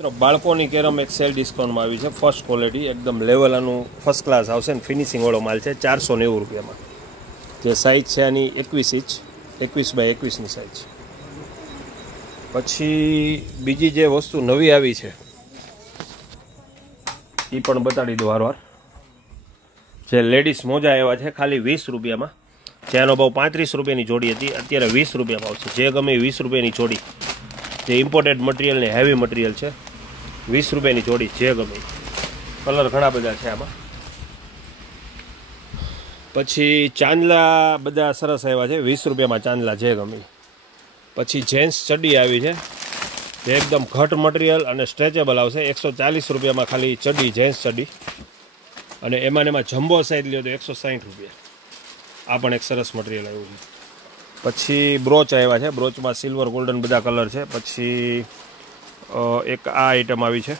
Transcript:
મિત્રો બાળકોની કેરમ એક સેલ ડિસ્કાઉન્ટમાં આવી છે, ફર્સ્ટ ક્વોલિટી એકદમ લેવલ આનું ફર્સ્ટ ક્લાસ આવશે ને ફિનિશિંગવાળો માલ છે 490 રૂપિયામાં. જે સાઇઝ છે આની 21 ઇંચ 21x21ની સાઇઝ. પછી બીજી જે વસ્તુ નવી આવી છે એ પણ બતાડી દો વારવાર. જે લેડીઝ મોજા એવા છે ખાલી 20 રૂપિયામાં. જેનો ભાવ 35 રૂપિયાની જોડી હતી, અત્યારે 20 રૂપિયામાં આવશે. જે ગમે 20 રૂપિયાની જોડી. જે ઇમ્પોર્ટેડ મટીરિયલ ને હેવી મટીરિયલ છે, 20 રૂપિયાની જોડી. જે ગમે કલર ઘણા બધા છે આમાં. પછી ચાંદલા બધા સરસ આવ્યા છે, 20 રૂપિયામાં ચાંદલા જે ગમે. પછી જેન્ટ્સ ચડ્ડી આવી છે જે એકદમ ઘટ મટીરિયલ અને સ્ટ્રેચેબલ આવશે. 140 રૂપિયામાં ખાલી ચડ્ડી, જેન્ટ્સ ચડ્ડી. અને એમાં જમ્બો સાઇઝ લ્યો તો 160 રૂપિયા. આ પણ એક સરસ મટીરિયલ આવ્યું છે. પછી બ્રોચ આવ્યા છે, બ્રોચમાં સિલ્વર ગોલ્ડન બધા કલર છે. પછી એક આ આઈટમ આવી છે